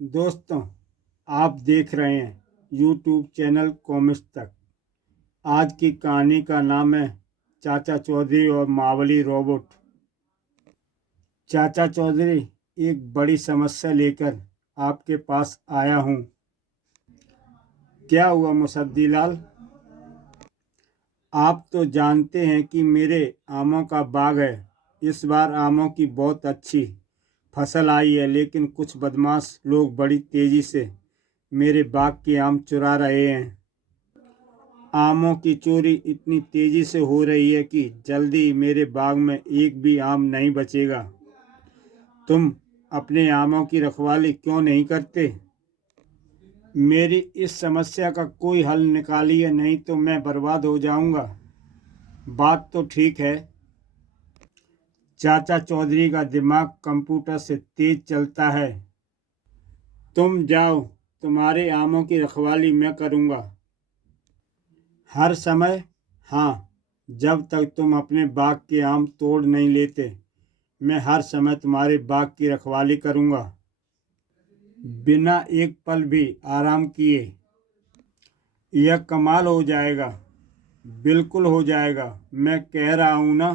दोस्तों, आप देख रहे हैं यूट्यूब चैनल कॉमिक्स तक। आज की कहानी का नाम है चाचा चौधरी और मावली रोबोट। चाचा चौधरी, एक बड़ी समस्या लेकर आपके पास आया हूँ। क्या हुआ मुसद्दी लाल? आप तो जानते हैं कि मेरे आमों का बाग है। इस बार आमों की बहुत अच्छी फसल आई है, लेकिन कुछ बदमाश लोग बड़ी तेजी से मेरे बाग के आम चुरा रहे हैं। आमों की चोरी इतनी तेजी से हो रही है कि जल्दी मेरे बाग में एक भी आम नहीं बचेगा। तुम अपने आमों की रखवाली क्यों नहीं करते? मेरी इस समस्या का कोई हल निकालिए, नहीं तो मैं बर्बाद हो जाऊंगा। बात तो ठीक है। चाचा चौधरी का दिमाग कंप्यूटर से तेज चलता है। तुम जाओ, तुम्हारे आमों की रखवाली मैं करूंगा। हर समय? हाँ, जब तक तुम अपने बाग के आम तोड़ नहीं लेते, मैं हर समय तुम्हारे बाग की रखवाली करूंगा, बिना एक पल भी आराम किए। यह कमाल हो जाएगा। बिल्कुल हो जाएगा, मैं कह रहा हूं ना।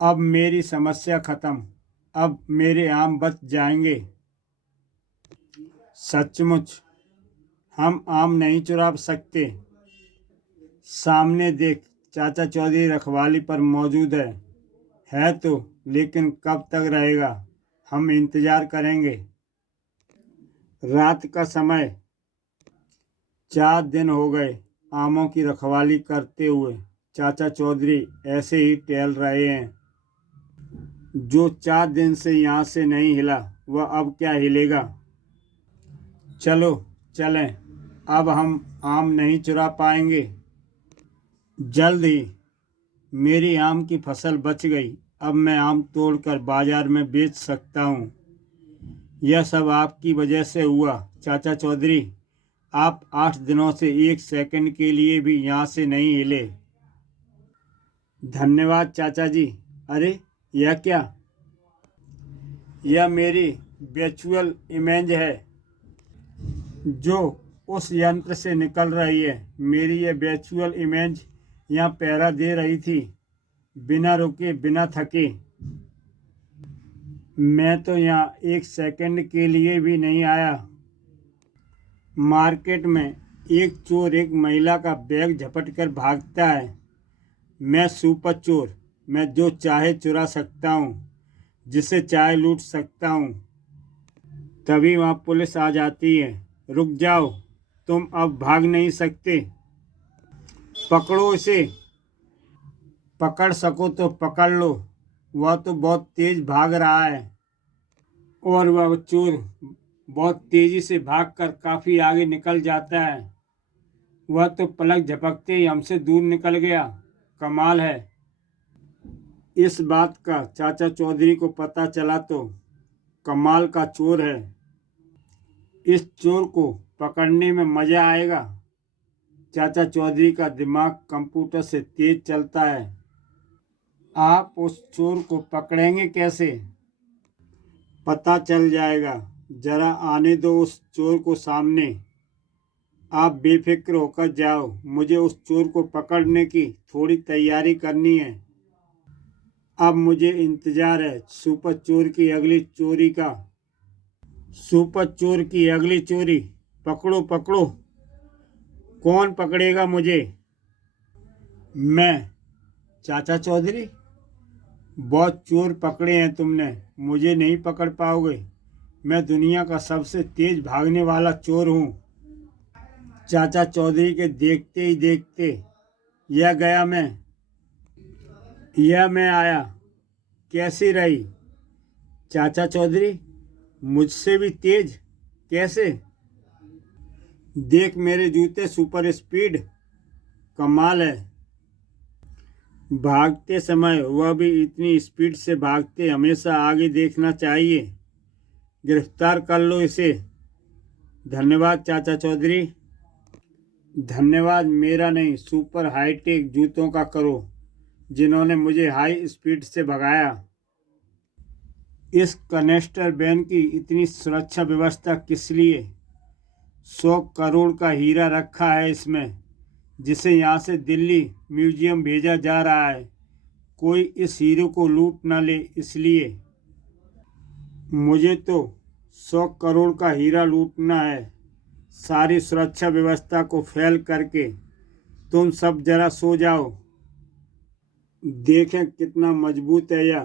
अब मेरी समस्या खत्म। अब मेरे आम बच जाएंगे। सचमुच? हम आम नहीं चुरा सकते? सामने देख, चाचा चौधरी रखवाली पर मौजूद है तो, लेकिन कब तक रहेगा? हम इंतजार करेंगे। रात का समय। 4 दिन हो गए आमों की रखवाली करते हुए। चाचा चौधरी ऐसे ही टहल रहे हैं। जो 4 दिन से यहाँ से नहीं हिला, वह अब क्या हिलेगा? चलो चलें। अब हम आम नहीं चुरा पाएंगे। जल्द ही। मेरी आम की फसल बच गई। अब मैं आम तोड़कर बाजार में बेच सकता हूँ। यह सब आपकी वजह से हुआ चाचा चौधरी। आप 8 दिनों से 1 सेकंड के लिए भी यहाँ से नहीं हिले। धन्यवाद चाचा जी। अरे, यह क्या? यह मेरी वर्चुअल इमेज है जो उस यंत्र से निकल रही है। मेरी यह वर्चुअल इमेज यहाँ पहरा दे रही थी, बिना रुके बिना थके। मैं तो यहाँ 1 सेकंड के लिए भी नहीं आया। मार्केट में एक चोर एक महिला का बैग झपट कर भागता है। मैं सुपर चोर। मैं जो चाहे चुरा सकता हूँ, जिसे चाहे लूट सकता हूँ। तभी वहाँ पुलिस आ जाती है। रुक जाओ, तुम अब भाग नहीं सकते। पकड़ो इसे। पकड़ सको तो पकड़ लो। वह तो बहुत तेज भाग रहा है। और वह चोर बहुत तेजी से भागकर काफी आगे निकल जाता है। वह तो पलक झपकते ही हमसे दूर निकल गया। कमाल है। इस बात का चाचा चौधरी को पता चला तो कमाल का चोर है। इस चोर को पकड़ने में मजा आएगा। चाचा चौधरी का दिमाग कंप्यूटर से तेज चलता है। आप उस चोर को पकड़ेंगे कैसे? पता चल जाएगा। जरा आने दो उस चोर को सामने। आप बेफिक्र होकर जाओ। मुझे उस चोर को पकड़ने की थोड़ी तैयारी करनी है। अब मुझे इंतजार है सुपर चोर की अगली चोरी का। सुपर चोर की अगली चोरी। पकड़ो पकड़ो। कौन पकड़ेगा मुझे? मैं। चाचा चौधरी, बहुत चोर पकड़े हैं तुमने, मुझे नहीं पकड़ पाओगे। मैं दुनिया का सबसे तेज भागने वाला चोर हूँ। चाचा चौधरी के देखते ही देखते यह गया मैं। यह मैं आया। कैसी रही चाचा चौधरी? मुझसे भी तेज? कैसे? देख मेरे जूते सुपर स्पीड। कमाल है। भागते समय वह भी इतनी स्पीड से भागते, हमेशा आगे देखना चाहिए। गिरफ्तार कर लो इसे। धन्यवाद चाचा चौधरी। धन्यवाद मेरा नहीं, सुपर हाईटेक जूतों का करो, जिन्होंने मुझे हाई स्पीड से भगाया। इस कनेस्टर वैन की इतनी सुरक्षा व्यवस्था किस लिए? 100 करोड़ का हीरा रखा है इसमें, जिसे यहाँ से दिल्ली म्यूजियम भेजा जा रहा है। कोई इस हीरे को लूट ना ले इसलिए। मुझे तो 100 करोड़ का हीरा लूटना है, सारी सुरक्षा व्यवस्था को फेल करके। तुम सब जरा सो जाओ। देखें कितना मजबूत है यह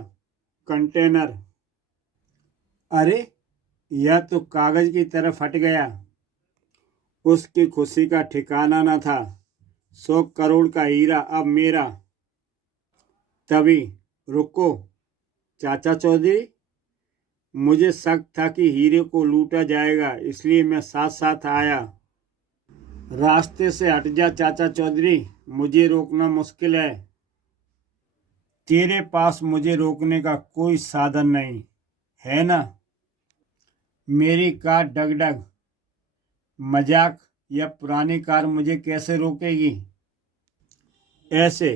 कंटेनर। अरे, यह तो कागज की तरह फट गया। उसकी खुशी का ठिकाना न था। 100 करोड़ का हीरा अब मेरा। तभी, रुको चाचा चौधरी, मुझे शक था कि हीरे को लूटा जाएगा, इसलिए मैं साथ साथ आया। रास्ते से हट जा चाचा चौधरी, मुझे रोकना मुश्किल है। तेरे पास मुझे रोकने का कोई साधन नहीं है ना? मेरी कार डगडग, मजाक या पुरानी कार मुझे कैसे रोकेगी? ऐसे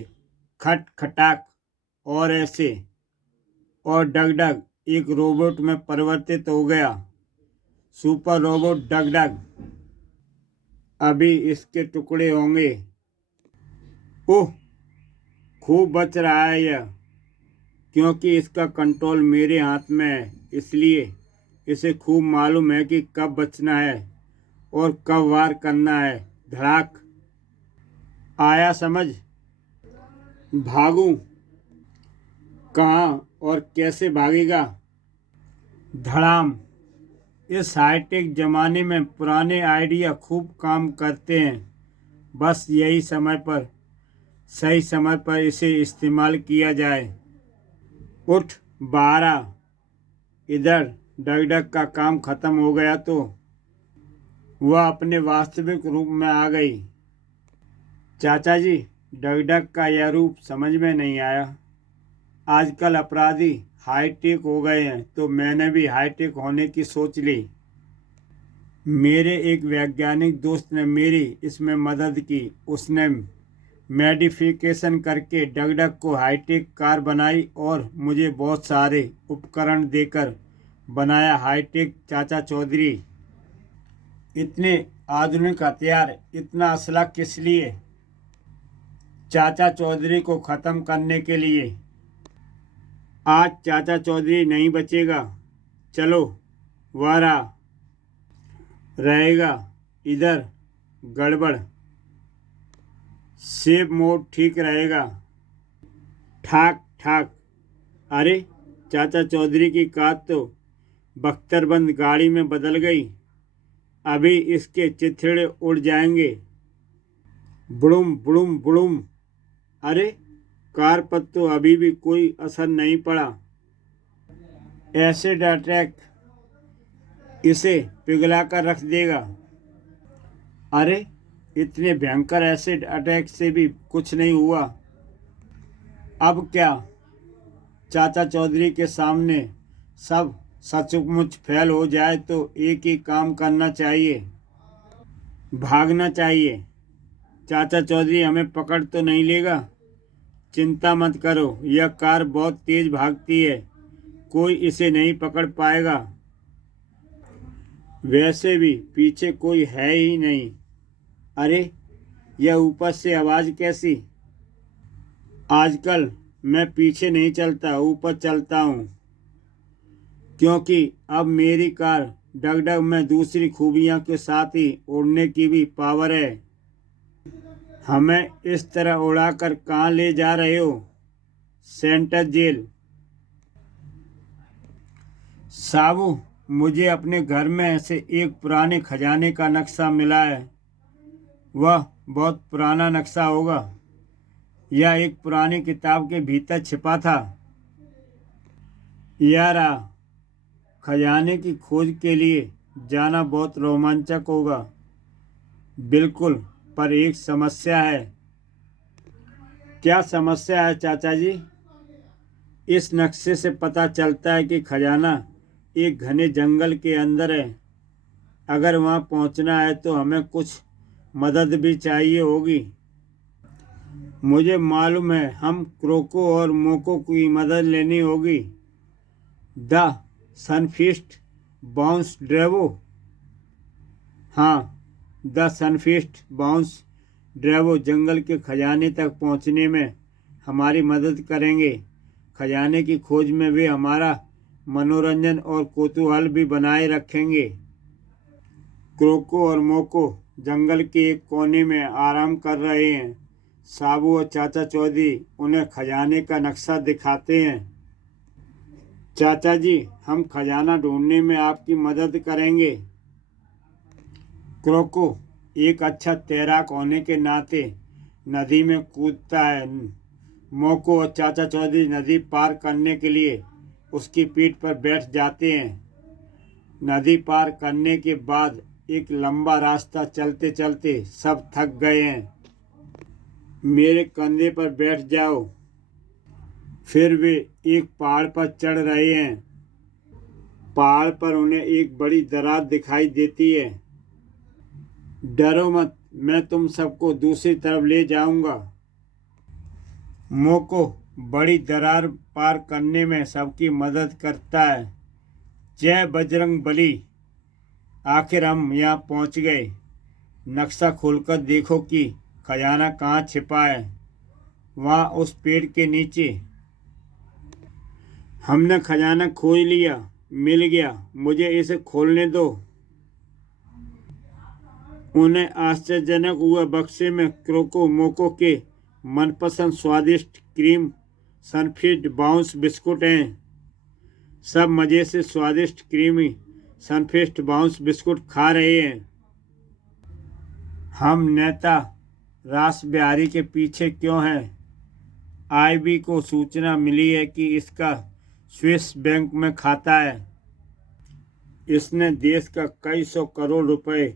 खट खटाक और ऐसे और डगडग एक रोबोट में परिवर्तित हो गया। सुपर रोबोट डगडग। अभी इसके टुकड़े होंगे। ओह, खूब बच रहा है यह, क्योंकि इसका कंट्रोल मेरे हाथ में है। इसलिए इसे खूब मालूम है कि कब बचना है और कब वार करना है। धड़ाक। आया समझ? भागूं? कहाँ और कैसे भागेगा? धड़ाम। इस हाईटेक ज़माने में पुराने आइडिया खूब काम करते हैं। बस यही सही समय पर इसे इस्तेमाल किया जाए। उठ बाहर आ। इधर डगडग का काम खत्म हो गया तो वह अपने वास्तविक रूप में आ गई। चाचा जी, डगडग का यह रूप समझ में नहीं आया। आजकल अपराधी हाईटेक हो गए हैं तो मैंने भी हाईटेक होने की सोच ली। मेरे एक वैज्ञानिक दोस्त ने मेरी इसमें मदद की। उसने मॉडिफिकेशन करके डगडग को हाईटेक कार बनाई और मुझे बहुत सारे उपकरण देकर बनाया हाईटेक चाचा चौधरी। इतने आधुनिक हथियार, इतना असला किस लिए? चाचा चौधरी को ख़त्म करने के लिए। आज चाचा चौधरी नहीं बचेगा। चलो, वारा रहेगा। इधर गड़बड़। सेफ मोड ठीक रहेगा। ठाक ठाक। अरे, चाचा चौधरी की कार तो बख्तरबंद गाड़ी में बदल गई। अभी इसके चिथड़े उड़ जाएंगे। बुड़ुम बुड़ुम बुड़ुम। अरे, कार पर तो अभी भी कोई असर नहीं पड़ा। एसिड अटैक इसे पिघला कर रख देगा। अरे, इतने भयंकर एसिड अटैक से भी कुछ नहीं हुआ। अब क्या? चाचा चौधरी के सामने सब सचमुच फेल हो जाए तो एक ही काम करना चाहिए, भागना चाहिए। चाचा चौधरी हमें पकड़ तो नहीं लेगा? चिंता मत करो, यह कार बहुत तेज भागती है, कोई इसे नहीं पकड़ पाएगा। वैसे भी पीछे कोई है ही नहीं। अरे, यह ऊपर से आवाज़ कैसी? आजकल मैं पीछे नहीं चलता, ऊपर चलता हूँ, क्योंकि अब मेरी कार डगडग में दूसरी खूबियों के साथ ही उड़ने की भी पावर है। हमें इस तरह उड़ाकर कहाँ ले जा रहे हो? Central jail. साबू, मुझे अपने घर में से एक पुराने खजाने का नक्शा मिला है। वह बहुत पुराना नक्शा होगा। यह एक पुरानी किताब के भीतर छिपा था। यह रहा। खजाने की खोज के लिए जाना बहुत रोमांचक होगा। बिल्कुल, पर एक समस्या है। क्या समस्या है चाचा जी? इस नक्शे से पता चलता है कि खजाना एक घने जंगल के अंदर है। अगर वहां पहुंचना है तो हमें कुछ मदद भी चाहिए होगी। मुझे मालूम है, हम क्रोको और मोको की मदद लेनी होगी। द सनफीस्ट बाउंस ड्रेवो। हाँ, द सनफीस्ट बाउंस ड्रेवो जंगल के खजाने तक पहुंचने में हमारी मदद करेंगे। खजाने की खोज में वे हमारा मनोरंजन और कौतूहल भी बनाए रखेंगे। क्रोको और मोको जंगल के एक कोने में आराम कर रहे हैं। साबू और चाचा चौधरी उन्हें खजाने का नक्शा दिखाते हैं। चाचा जी, हम खजाना ढूंढने में आपकी मदद करेंगे। क्रोको एक अच्छा तैराक होने के नाते नदी में कूदता है। मोको और चाचा चौधरी नदी पार करने के लिए उसकी पीठ पर बैठ जाते हैं। नदी पार करने के बाद एक लंबा रास्ता चलते चलते सब थक गए हैं। मेरे कंधे पर बैठ जाओ। फिर वे एक पहाड़ पर चढ़ रहे हैं। पहाड़ पर उन्हें एक बड़ी दरार दिखाई देती है। डरो मत, मैं तुम सबको दूसरी तरफ ले जाऊंगा। मोको बड़ी दरार पार करने में सबकी मदद करता है। जय बजरंग बली। आखिर हम यहाँ पहुँच गए। नक्शा खोलकर देखो कि खजाना कहाँ छिपा है। वहाँ उस पेड़ के नीचे। हमने खजाना खोज लिया। मिल गया। मुझे इसे खोलने दो। उन्हें आश्चर्यजनक हुआ। बक्से में क्रोको मोको के मनपसंद स्वादिष्ट क्रीम सनफीस्ट बाउंस बिस्कुट हैं। सब मज़े से स्वादिष्ट क्रीमी सनफीस्ट बाउंस बिस्कुट खा रहे हैं। हम नेता रास बिहारी के पीछे क्यों हैं? आईबी को सूचना मिली है कि इसका स्विस बैंक में खाता है। इसने देश का कई सौ करोड़ रुपए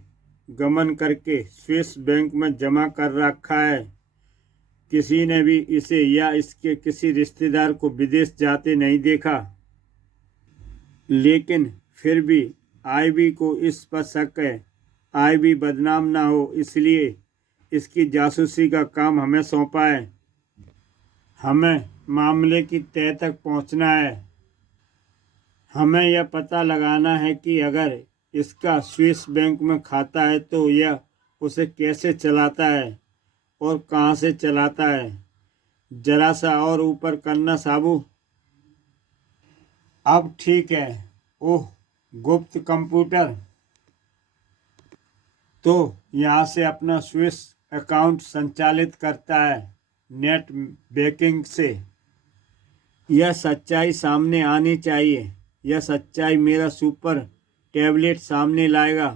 गबन करके स्विस बैंक में जमा कर रखा है। किसी ने भी इसे या इसके किसी रिश्तेदार को विदेश जाते नहीं देखा। लेकिन फिर भी आईबी को इस पर शक है। आईबी बदनाम ना हो, इसलिए इसकी जासूसी का काम हमें सौंपा है। हमें मामले की तह तक पहुंचना है। हमें यह पता लगाना है कि अगर इसका स्विस बैंक में खाता है तो यह उसे कैसे चलाता है और कहां से चलाता है। जरा सा और ऊपर करना साबू। अब ठीक है। ओह, गुप्त कंप्यूटर। तो यहाँ से अपना स्विस अकाउंट संचालित करता है नेट बैंकिंग से। यह सच्चाई सामने आनी चाहिए। यह सच्चाई मेरा सुपर टैबलेट सामने लाएगा।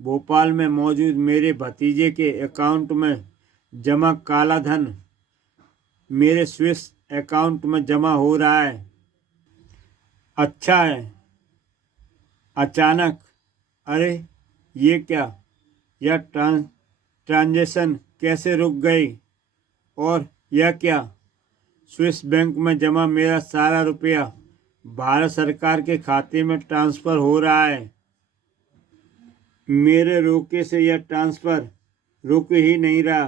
भोपाल में मौजूद मेरे भतीजे के अकाउंट में जमा काला धन मेरे स्विस अकाउंट में जमा हो रहा है। अच्छा है। अचानक, अरे ये क्या? यह ट्रांजैक्शन कैसे रुक गई? और यह क्या? स्विस बैंक में जमा मेरा सारा रुपया भारत सरकार के खाते में ट्रांसफ़र हो रहा है। मेरे रोके से यह ट्रांसफ़र रुक ही नहीं रहा।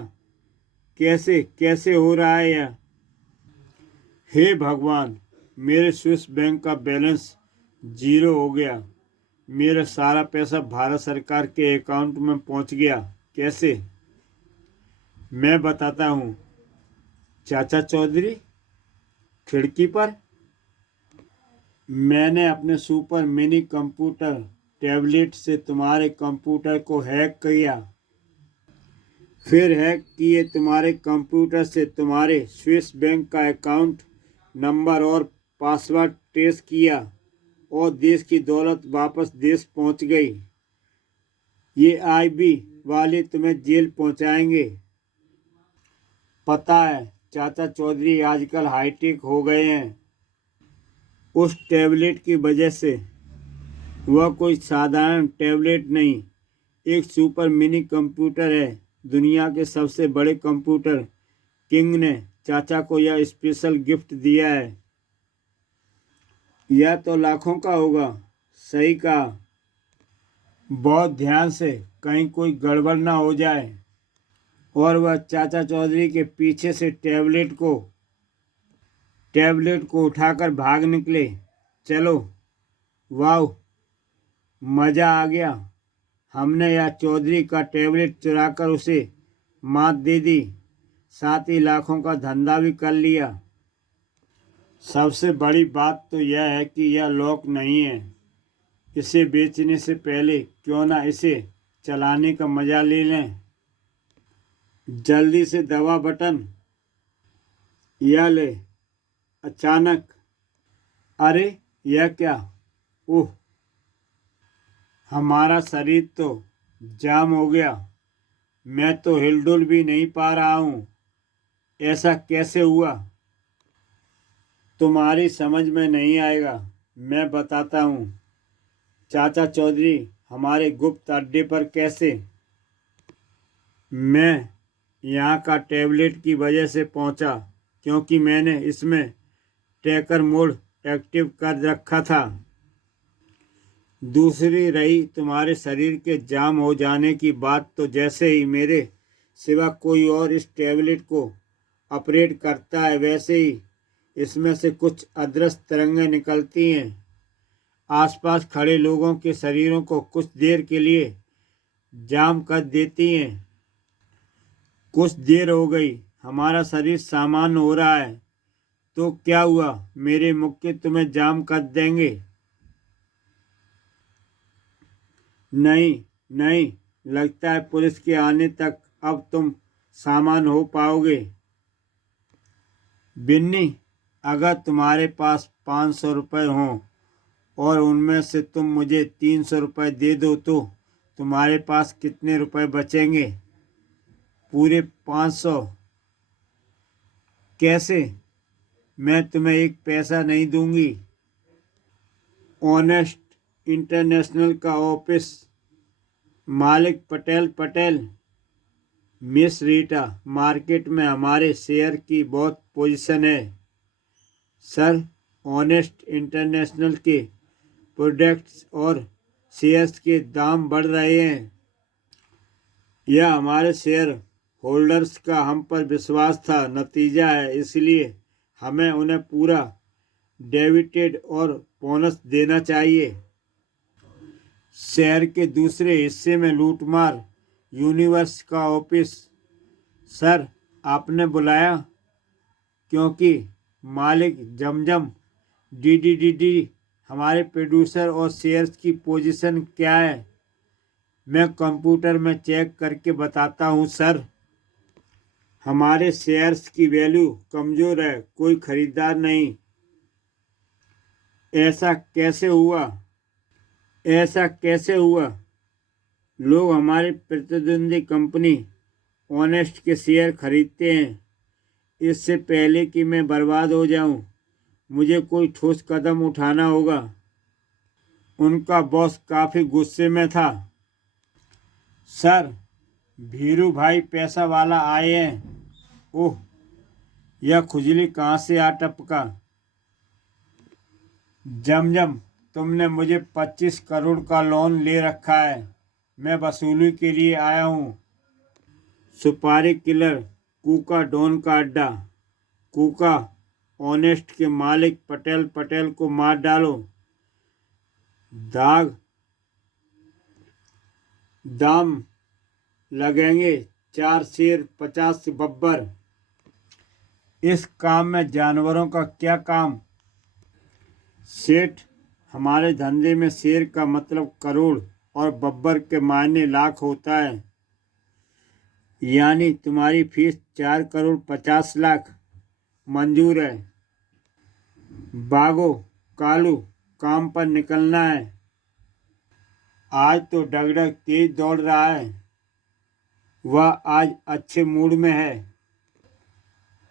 कैसे कैसे हो रहा है यह? हे भगवान, मेरे स्विस बैंक का बैलेंस जीरो हो गया। मेरा सारा पैसा भारत सरकार के अकाउंट में पहुंच गया। कैसे? मैं बताता हूँ। चाचा चौधरी, खिड़की पर। मैंने अपने सुपर मिनी कंप्यूटर टैबलेट से तुम्हारे कंप्यूटर को हैक किया। फिर हैक किए तुम्हारे कंप्यूटर से तुम्हारे स्विस बैंक का अकाउंट नंबर और पासवर्ड ट्रेस किया और देश की दौलत वापस देश पहुंच गई। ये आईबी वाले तुम्हें जेल पहुंचाएंगे। पता है, चाचा चौधरी आजकल हाईटेक हो गए हैं। उस टैबलेट की वजह से। वह कोई साधारण टैबलेट नहीं, एक सुपर मिनी कंप्यूटर है। दुनिया के सबसे बड़े कंप्यूटर किंग ने चाचा को यह स्पेशल गिफ्ट दिया है। यह तो लाखों का होगा। सही कहा। बहुत ध्यान से, कहीं कोई गड़बड़ ना हो जाए। और वह चाचा चौधरी के पीछे से टैबलेट को उठाकर भाग निकले। चलो। वाह, मज़ा आ गया। हमने यह चौधरी का टेबलेट चुराकर उसे मात दे दी, साथ ही लाखों का धंधा भी कर लिया। सबसे बड़ी बात तो यह है कि यह लॉक नहीं है। इसे बेचने से पहले क्यों ना इसे चलाने का मजा ले लें। जल्दी से दबा बटन। यह ले। अचानक, अरे यह क्या? ओह, हमारा शरीर तो जाम हो गया। मैं तो हिलडुल भी नहीं पा रहा हूँ। ऐसा कैसे हुआ? तुम्हारी समझ में नहीं आएगा, मैं बताता हूँ। चाचा चौधरी हमारे गुप्त अड्डे पर कैसे? मैं यहाँ का टैबलेट की वजह से पहुँचा, क्योंकि मैंने इसमें ट्रैकर मोड एक्टिव कर रखा था। दूसरी रही तुम्हारे शरीर के जाम हो जाने की बात, तो जैसे ही मेरे सिवा कोई और इस टैबलेट को ऑपरेट करता है, वैसे ही इसमें से कुछ अदृश्य तरंगें निकलती हैं। आसपास खड़े लोगों के शरीरों को कुछ देर के लिए जाम कर देती हैं। कुछ देर हो गई, हमारा शरीर सामान्य हो रहा है, तो क्या हुआ? मेरे मुक्के तुम्हें जाम कर देंगे। नहीं, नहीं, लगता है पुलिस के आने तक अब तुम सामान हो पाओगे। बिन्नी, अगर तुम्हारे पास 500 रुपये हों और उनमें से तुम मुझे 300 रुपये दे दो, तो तुम्हारे पास कितने रुपए बचेंगे? पूरे 500। कैसे? मैं तुम्हें एक पैसा नहीं दूंगी। ऑनेस्ट इंटरनेशनल का ऑफिस मालिक पटेल। मिस रीटा, मार्केट में हमारे शेयर की बहुत पोजीशन है सर। ऑनेस्ट इंटरनेशनल के प्रोडक्ट्स और शेयर्स के दाम बढ़ रहे हैं। यह हमारे शेयर होल्डर्स का हम पर विश्वास था, नतीजा है, इसलिए हमें उन्हें पूरा डिविडेंड और बोनस देना चाहिए। शहर के दूसरे हिस्से में लूटमार यूनिवर्स का ऑफिस। सर, आपने बुलाया? क्योंकि मालिक जमजम डी हमारे प्रोड्यूसर और शेयर्स की पोजीशन क्या है? मैं कंप्यूटर में चेक करके बताता हूँ सर। हमारे शेयर्स की वैल्यू कमज़ोर है, कोई खरीदार नहीं। ऐसा कैसे हुआ? ऐसा कैसे हुआ? लोग हमारी प्रतिद्वंदी कंपनी ऑनेस्ट के शेयर खरीदते हैं। इससे पहले कि मैं बर्बाद हो जाऊं, मुझे कोई ठोस कदम उठाना होगा। उनका बॉस काफ़ी गुस्से में था। सर, भीरू भाई पैसा वाला आए हैं। ओह, यह खुजली कहाँ से आ टपका? जमजम, तुमने मुझे 25 करोड़ का लोन ले रखा है। मैं वसूली के लिए आया हूँ। सुपारी किलर कूका डॉन का अड्डा। कूका, ऑनेस्ट के मालिक पटेल को मार डालो। दाम लगेंगे 4 शेर 50 बब्बर। इस काम में जानवरों का क्या काम? सेठ, हमारे धंधे में शेर का मतलब करोड़ और बब्बर के मायने लाख होता है। यानी तुम्हारी फीस 4 करोड़ 50 लाख मंजूर है। भागो कालू, काम पर निकलना है। आज तो डगडग तेज दौड़ रहा है। वह आज अच्छे मूड में है।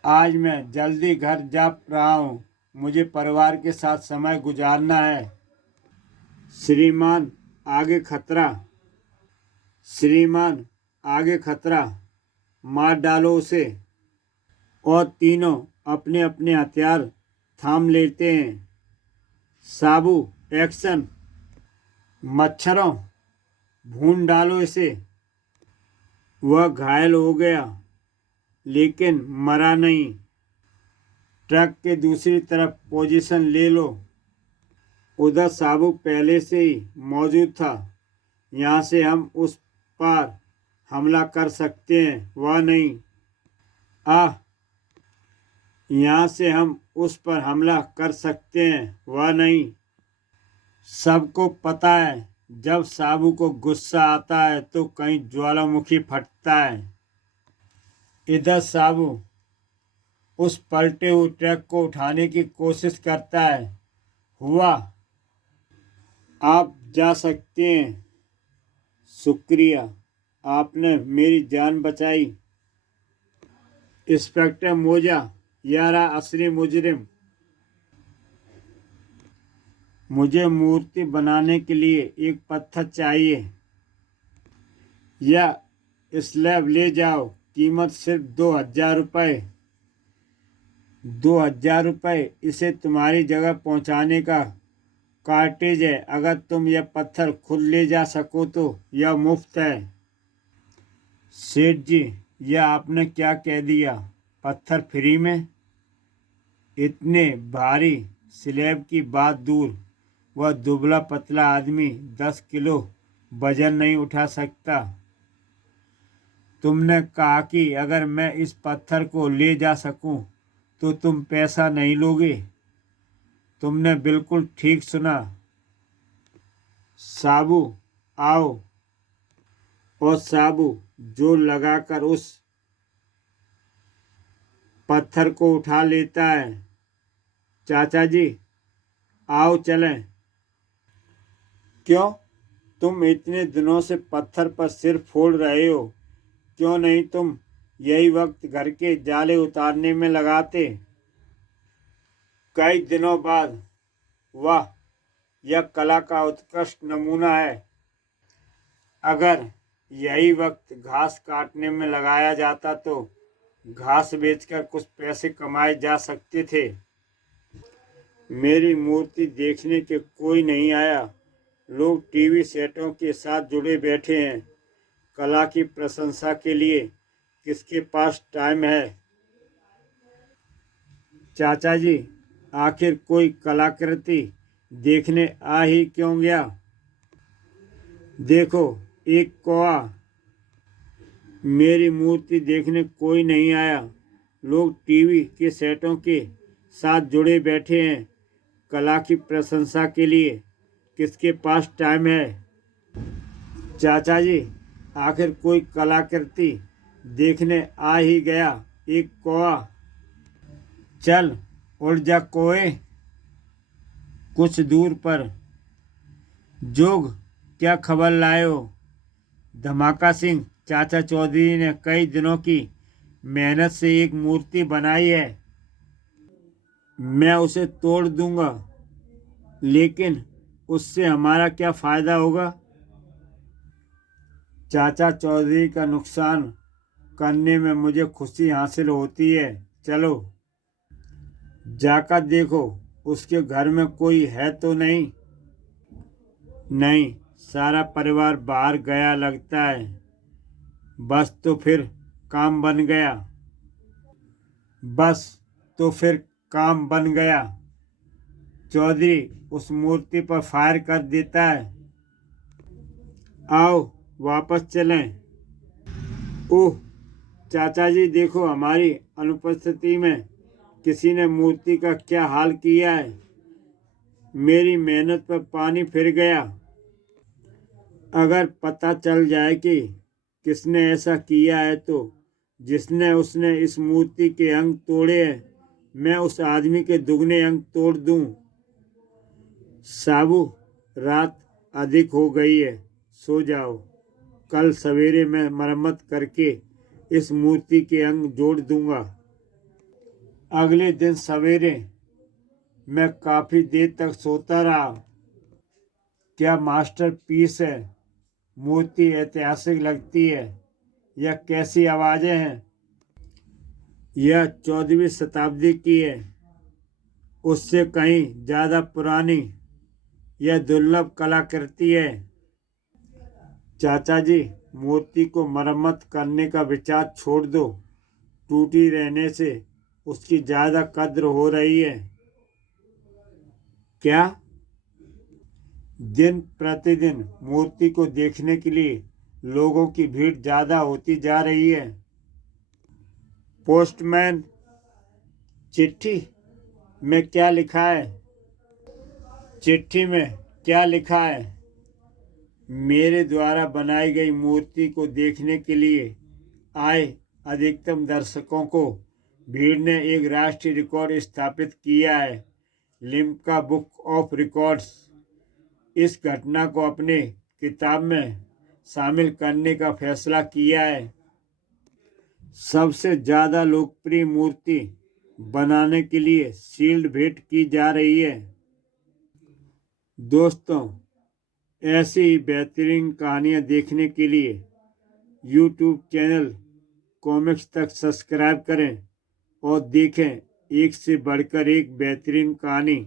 आज मैं जल्दी घर जा रहा हूँ, मुझे परिवार के साथ समय गुजारना है। श्रीमान, आगे खतरा। श्रीमान, आगे खतरा, मार डालो उसे। और तीनों अपने अपने हथियार थाम लेते हैं। साबू, एक्शन। मच्छरों, भून डालो इसे। वह घायल हो गया, लेकिन मरा नहीं। ट्रक के दूसरी तरफ पोजीशन ले लो। उधर साबू पहले से ही मौजूद था। यहाँ से हम उस पार हमला कर सकते हैं, वह नहीं। आह, यहाँ से हम उस पर हमला कर सकते हैं, वह नहीं। सबको पता है, जब साबू को गुस्सा आता है तो कहीं ज्वालामुखी फटता है। इधर साबू उस पलटे हुए ट्रक को उठाने की कोशिश करता है। हुआ, आप जा सकते हैं। शुक्रिया, आपने मेरी जान बचाई। इंस्पेक्टर मोजा, यह रहा असली मुजरिम। मुझे मूर्ति बनाने के लिए एक पत्थर चाहिए। यह स्लैब ले जाओ, कीमत सिर्फ 2,000 रुपये। 2,000 रुपये, इसे तुम्हारी जगह पहुंचाने का कार्टेज है। अगर तुम यह पत्थर खुद ले जा सको तो यह मुफ्त है। सेठ जी, यह आपने क्या कह दिया? पत्थर फ्री में? इतने भारी स्लैब की बात दूर, वह दुबला पतला आदमी 10 किलो वजन नहीं उठा सकता। तुमने कहा कि अगर मैं इस पत्थर को ले जा सकूं तो तुम पैसा नहीं लोगे। तुमने बिल्कुल ठीक सुना। साबू, आओ। और साबू जोर लगाकर उस पत्थर को उठा लेता है। चाचा जी, आओ चलें। क्यों? तुम इतने दिनों से पत्थर पर सिर फोड़ रहे हो, क्यों नहीं तुम यही वक्त घर के जाले उतारने में लगाते? कई दिनों बाद। वाह, यह कला का उत्कृष्ट नमूना है। अगर यही वक्त घास काटने में लगाया जाता तो घास बेचकर कुछ पैसे कमाए जा सकते थे। मेरी मूर्ति देखने के कोई नहीं आया। लोग टीवी सेटों के साथ जुड़े बैठे हैं। कला की प्रशंसा के लिए किसके पास टाइम है? चाचा जी, आखिर कोई कलाकृति देखने आ ही क्यों गया? देखो, एक कौआ। मेरी मूर्ति देखने कोई नहीं आया। लोग टीवी के सेटों के साथ जुड़े बैठे हैं। कला की प्रशंसा के लिए किसके पास टाइम है? चाचा जी, आखिर कोई कलाकृति देखने आ ही गया। एक कौआ। चल उड़ जा कोए। कुछ दूर पर। जोग, क्या खबर लाए हो? धमाका सिंह, चाचा चौधरी ने कई दिनों की मेहनत से एक मूर्ति बनाई है। मैं उसे तोड़ दूंगा, लेकिन उससे हमारा क्या फायदा होगा? चाचा चौधरी का नुकसान करने में मुझे खुशी हासिल होती है। चलो जाकर देखो, उसके घर में कोई है तो नहीं? नहीं, सारा परिवार बाहर गया लगता है। बस तो फिर काम बन गया। बस तो फिर काम बन गया। चौधरी उस मूर्ति पर फायर कर देता है। आओ वापस चलें। ओह चाचा जी, देखो हमारी अनुपस्थिति में किसी ने मूर्ति का क्या हाल किया है। मेरी मेहनत पर पानी फिर गया। अगर पता चल जाए कि किसने ऐसा किया है तो जिसने उसने इस मूर्ति के अंग तोड़े हैं, मैं उस आदमी के दुगने अंग तोड़ दूं। साबू, रात अधिक हो गई है, सो जाओ। कल सवेरे मैं मरम्मत करके इस मूर्ति के अंग जोड़ दूंगा। अगले दिन सवेरे मैं काफ़ी देर तक सोता रहा। क्या मास्टरपीस है। मूर्ति ऐतिहासिक लगती है। यह कैसी आवाज़ें हैं। यह 14वीं शताब्दी की है, उससे कहीं ज़्यादा पुरानी। यह दुर्लभ कलाकृति है। चाचा जी, मूर्ति को मरम्मत करने का विचार छोड़ दो। टूटी रहने से उसकी ज़्यादा कद्र हो रही है। क्या? दिन प्रतिदिन मूर्ति को देखने के लिए लोगों की भीड़ ज़्यादा होती जा रही है। पोस्टमैन चिट्ठी में क्या लिखा है? चिट्ठी में क्या लिखा है? मेरे द्वारा बनाई गई मूर्ति को देखने के लिए आए अधिकतम दर्शकों को भीड़ ने एक राष्ट्रीय रिकॉर्ड स्थापित किया है। लिम्का बुक ऑफ रिकॉर्ड्स इस घटना को अपने किताब में शामिल करने का फैसला किया है। सबसे ज़्यादा लोकप्रिय मूर्ति बनाने के लिए शील्ड भेंट की जा रही है। दोस्तों, ऐसी ही बेहतरीन कहानियाँ देखने के लिए YouTube चैनल कॉमिक्स तक सब्सक्राइब करें और देखें एक से बढ़कर एक बेहतरीन कहानी।